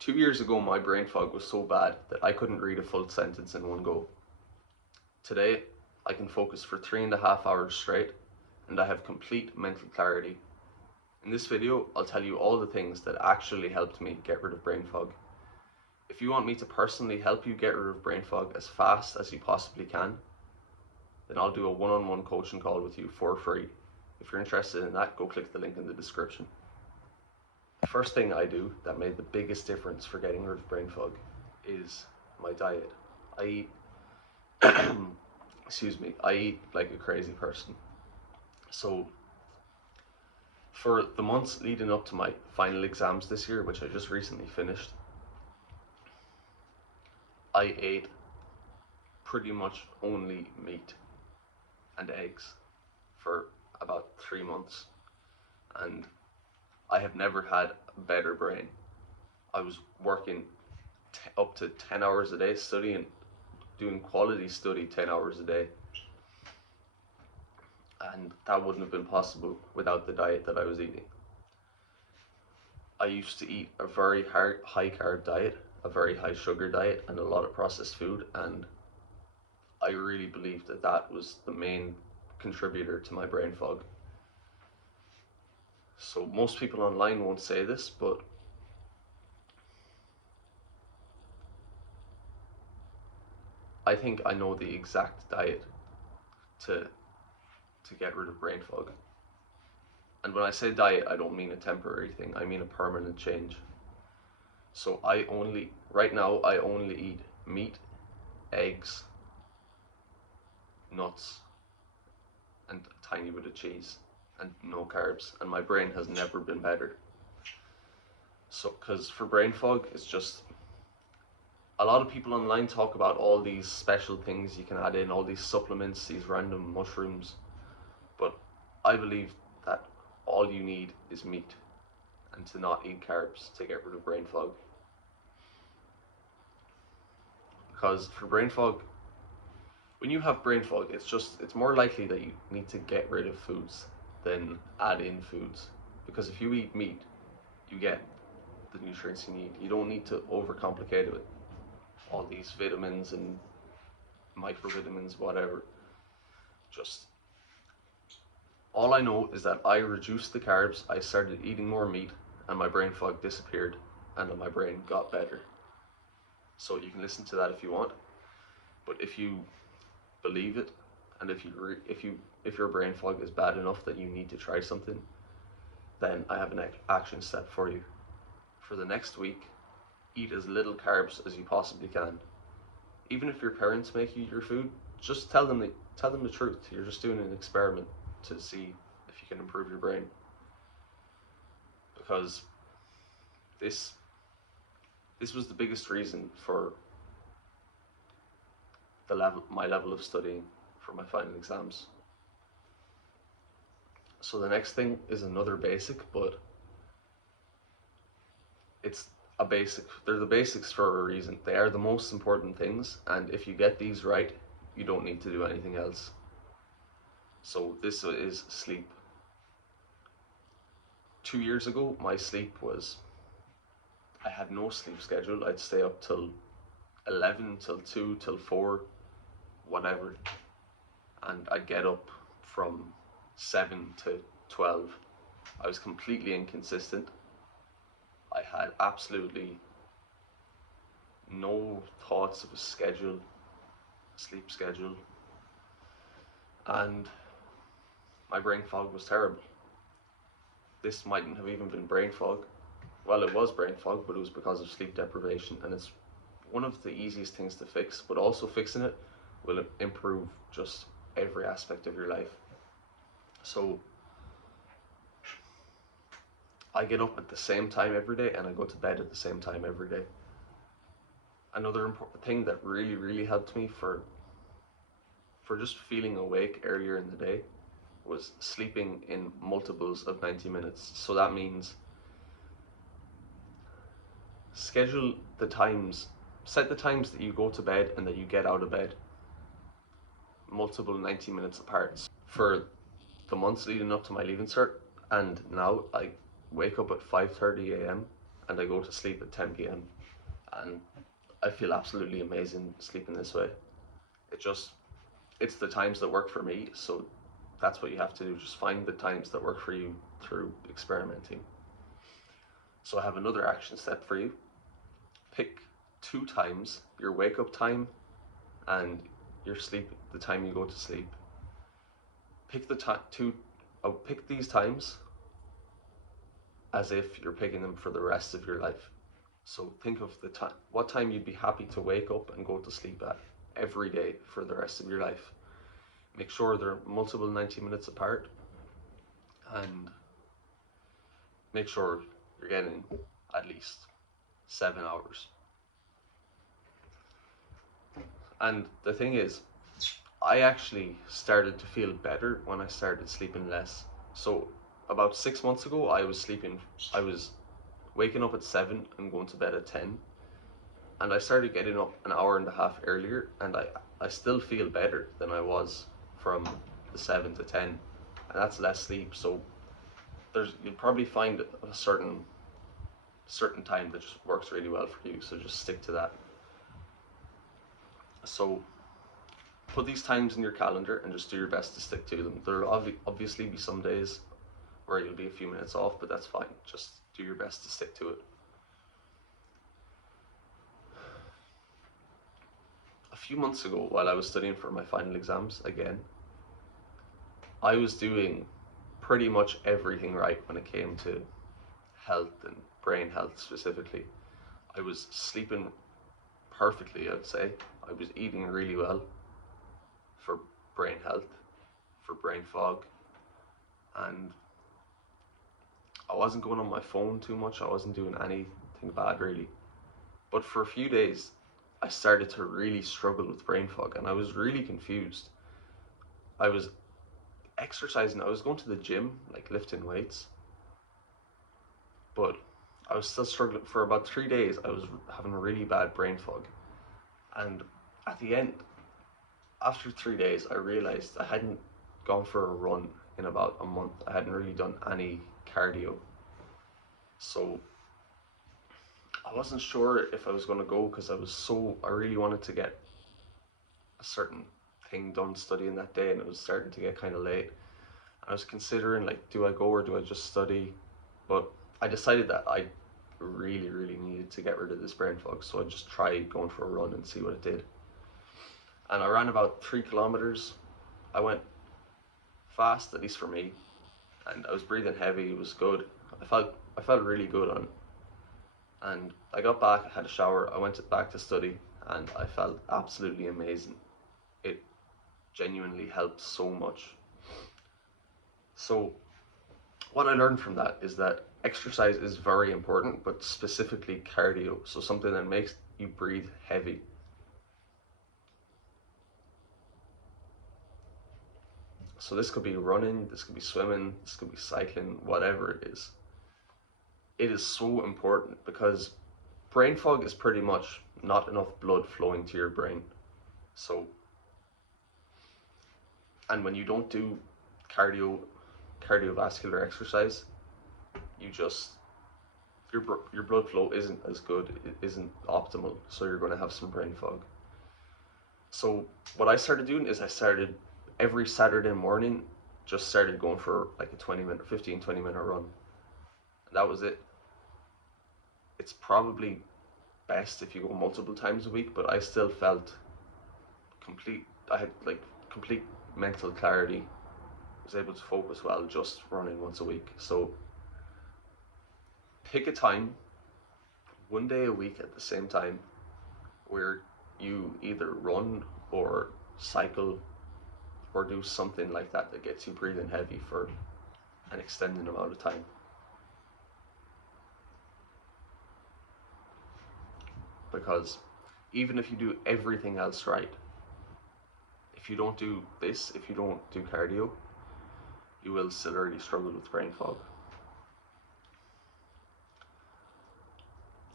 2 years ago, my brain fog was so bad that I couldn't read a full sentence in one go. Today, I can focus for 3.5 hours straight, and I have complete mental clarity. In this video, I'll tell you all the things that actually helped me get rid of brain fog. If you want me to personally help you get rid of brain fog as fast as you possibly can, then I'll do a one-on-one coaching call with you for free. If you're interested in that, go click the link in the description. The first thing I do that made the biggest difference for getting rid of brain fog is my diet. I eat, I eat like a crazy person. So for the months leading up to my final exams this year, which I just recently finished, I ate pretty much only meat and eggs for about 3 months, and I have never had a better brain. I was working up to 10 hours a day studying, doing quality study 10 hours a day, and that wouldn't have been possible without the diet that I was eating. I used to eat a very high carb diet, a very high sugar diet, and a lot of processed food, and I really believe that that was the main contributor to my brain fog. So most people online won't say this, but I think I know the exact diet to get rid of brain fog. And when I say diet, I don't mean a temporary thing, I mean a permanent change. So right now, I only eat meat, eggs, nuts, and a tiny bit of cheese, and no carbs, and my brain has never been better. So, because for brain fog, it's just, a lot of people online talk about all these special things you can add in, all these supplements, these random mushrooms, but I believe that all you need is meat and to not eat carbs to get rid of brain fog. Because for brain fog, when you have brain fog, it's more likely that you need to get rid of foods than add in foods. Because if you eat meat, you get the nutrients you need. You don't need to overcomplicate it with all these vitamins and microvitamins, whatever. Just, all I know is that I reduced the carbs, I started eating more meat, and my brain fog disappeared, and my brain got better. So you can listen to that if you want, but if you believe it, and if your brain fog is bad enough that you need to try something, then I have an action step for you. For the next week, eat as little carbs as you possibly can. Even if your parents make you your food, just tell them the truth. You're just doing an experiment to see if you can improve your brain. Because this was the biggest reason for my level of studying for my final exams. So the next thing is another basic, but it's a basic. They're the basics for a reason. They are the most important things, and if you get these right, you don't need to do anything else. So this is sleep. 2 years ago, my sleep was, I had no sleep schedule. I'd stay up till 11, till 2, till 4, whatever, and I'd get up from 7 to 12. I was completely inconsistent. I had absolutely no thoughts of a sleep schedule, and my brain fog was terrible. This mightn't have even been brain fog. Well, it was brain fog, but it was because of sleep deprivation, and it's one of the easiest things to fix, but also fixing it will improve just every aspect of your life. So I get up at the same time every day, and I go to bed at the same time every day. Another important thing that really helped me for just feeling awake earlier in the day was sleeping in multiples of 90 minutes. So that means set the times that you go to bed and that you get out of bed multiple 90 minutes apart. For the months leading up to my Leaving Cert, and now I wake up at 5:30 a.m. and I go to sleep at 10 p.m. and I feel absolutely amazing sleeping this way. It's the times that work for me, so that's what you have to do. Just find the times that work for you through experimenting. So I have another action step for you. Pick 2 times, your wake up time and the time you go to sleep. Pick pick these times as if you're picking them for the rest of your life. So think of what time you'd be happy to wake up and go to sleep at every day for the rest of your life. Make sure they're multiple 90 minutes apart, and make sure you're getting at least 7 hours. And the thing is, I actually started to feel better when I started sleeping less. So about 6 months ago, I was waking up at 7 and going to bed at 10. And I started getting up an hour and a half earlier, and I still feel better than I was from the 7 to 10. And that's less sleep. So you'll probably find a certain time that just works really well for you. So just stick to that. So put these times in your calendar and just do your best to stick to them. There'll obviously be some days where you'll be a few minutes off, but that's fine. Just do your best to stick to it. A few months ago, while I was studying for my final exams again, I was doing pretty much everything right when it came to health and brain health specifically. I was sleeping perfectly, I'd say. I was eating really well for brain health, for brain fog, and I wasn't going on my phone too much. I wasn't doing anything bad really. But for a few days, I started to really struggle with brain fog, and I was really confused. I was exercising, I was going to the gym, like lifting weights, but I was still struggling. For about 3 days, I was having a really bad brain fog. And at the end, after 3 days, I realized I hadn't gone for a run in about a month. I hadn't really done any cardio. So I wasn't sure if I was going to go because I really wanted to get a certain thing done studying that day, and it was starting to get kind of late. I was considering, like, do I go or do I just study? But I decided that I really, really needed to get rid of this brain fog, so I just tried going for a run and see what it did. And I ran about 3 kilometers. I went fast, at least for me, and I was breathing heavy. It was good. I felt really good on it. And I got back, I had a shower, I went back to study, and I felt absolutely amazing. It genuinely helped so much. So what I learned from that is that exercise is very important, but specifically cardio, so something that makes you breathe heavy. So this could be running, this could be swimming, this could be cycling, whatever it is. It is so important because brain fog is pretty much not enough blood flowing to your brain. So, and when you don't do cardiovascular exercise, your blood flow isn't as good, it isn't optimal, so you're going to have some brain fog. So what I started doing is I started every Saturday morning, just started going for like a 15-20 minute run. And that was it. It's probably best if you go multiple times a week, but I still felt I had like complete mental clarity, was able to focus well just running once a week. So pick a time, one day a week at the same time, where you either run or cycle or do something like that that gets you breathing heavy for an extended amount of time. Because even if you do everything else right, if you don't do this, if you don't do cardio, you will still really struggle with brain fog.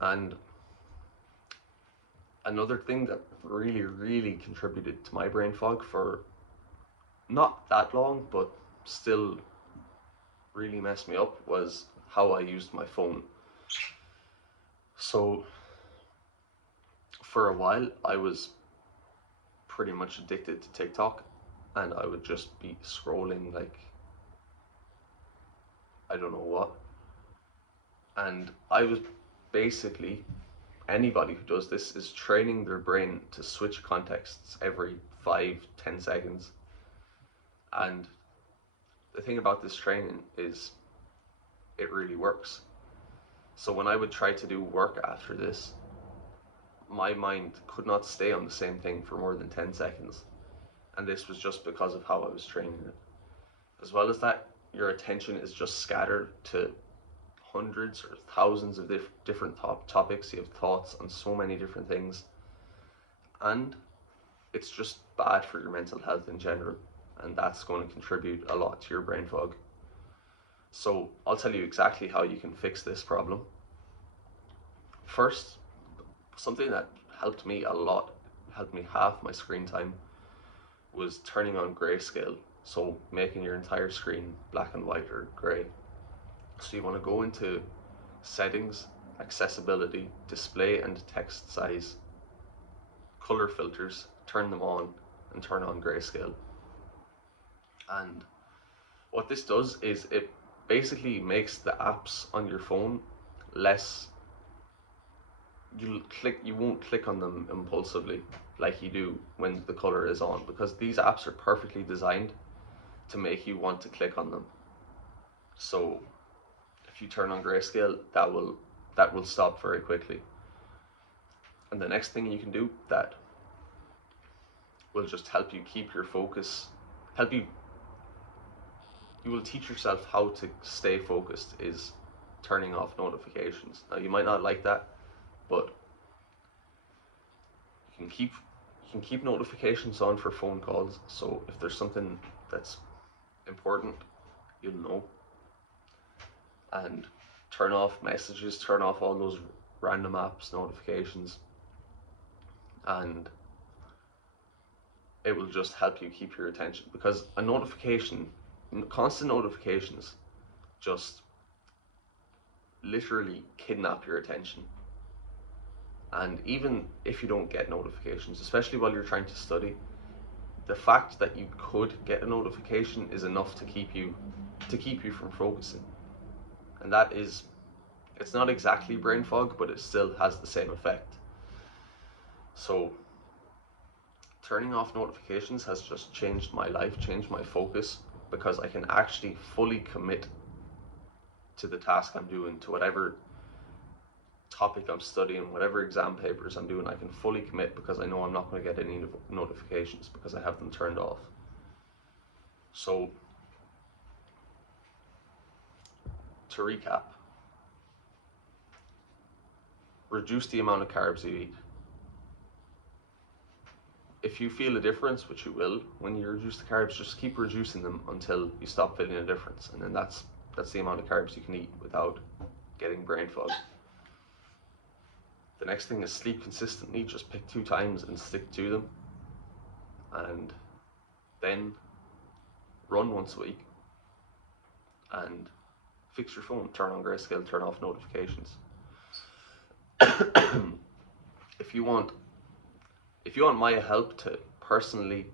And another thing that really, really contributed to my brain fog for not that long, but still really messed me up, was how I used my phone. So for a while I was pretty much addicted to TikTok, and I would just be scrolling like I don't know what. And I was basically, anybody who does this is training their brain to switch contexts every 5-10 seconds. And the thing about this training is it really works. So when I would try to do work after this, my mind could not stay on the same thing for more than 10 seconds. And this was just because of how I was training it. As well as that, your attention is just scattered to hundreds or thousands of different topics. You have thoughts on so many different things. And it's just bad for your mental health in general. And that's going to contribute a lot to your brain fog. So I'll tell you exactly how you can fix this problem. First, something that helped me a lot, helped me half my screen time, was turning on grayscale. So making your entire screen black and white or gray. So you want to go into settings, accessibility, display and text size, color filters, turn them on, and turn on grayscale. And what this does is it basically makes the apps on your phone less, you won't click on them impulsively like you do when the color is on, because these apps are perfectly designed to make you want to click on them. So if you turn on grayscale, that will stop very quickly. And the next thing you can do that will just help you keep your focus, you will teach yourself how to stay focused, is turning off notifications. Now you might not like that, but you can keep notifications on for phone calls. So if there's something that's important, you'll know. And turn off messages, turn off all those random apps notifications, and it will just help you keep your attention, because a notification, constant notifications, just literally kidnap your attention. And even if you don't get notifications, especially while you're trying to study, the fact that you could get a notification is enough to keep you from focusing. And that is, it's not exactly brain fog, but it still has the same effect. So turning off notifications has just changed my life, changed my focus, because I can actually fully commit to the task I'm doing, to whatever topic I'm studying, whatever exam papers I'm doing. I can fully commit because I know I'm not going to get any notifications because I have them turned off. So to recap, reduce the amount of carbs you eat. If you feel a difference, which you will, when you reduce the carbs, just keep reducing them until you stop feeling a difference. And then that's the amount of carbs you can eat without getting brain fog. The next thing is sleep consistently. Just pick 2 times and stick to them. And then run once a week. And fix your phone. Turn on grayscale, turn off notifications. If you want my help to personally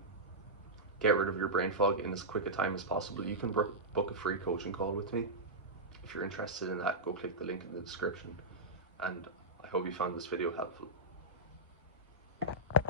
get rid of your brain fog in as quick a time as possible, you can book a free coaching call with me. If you're interested in that, go click the link in the description. And I hope you found this video helpful.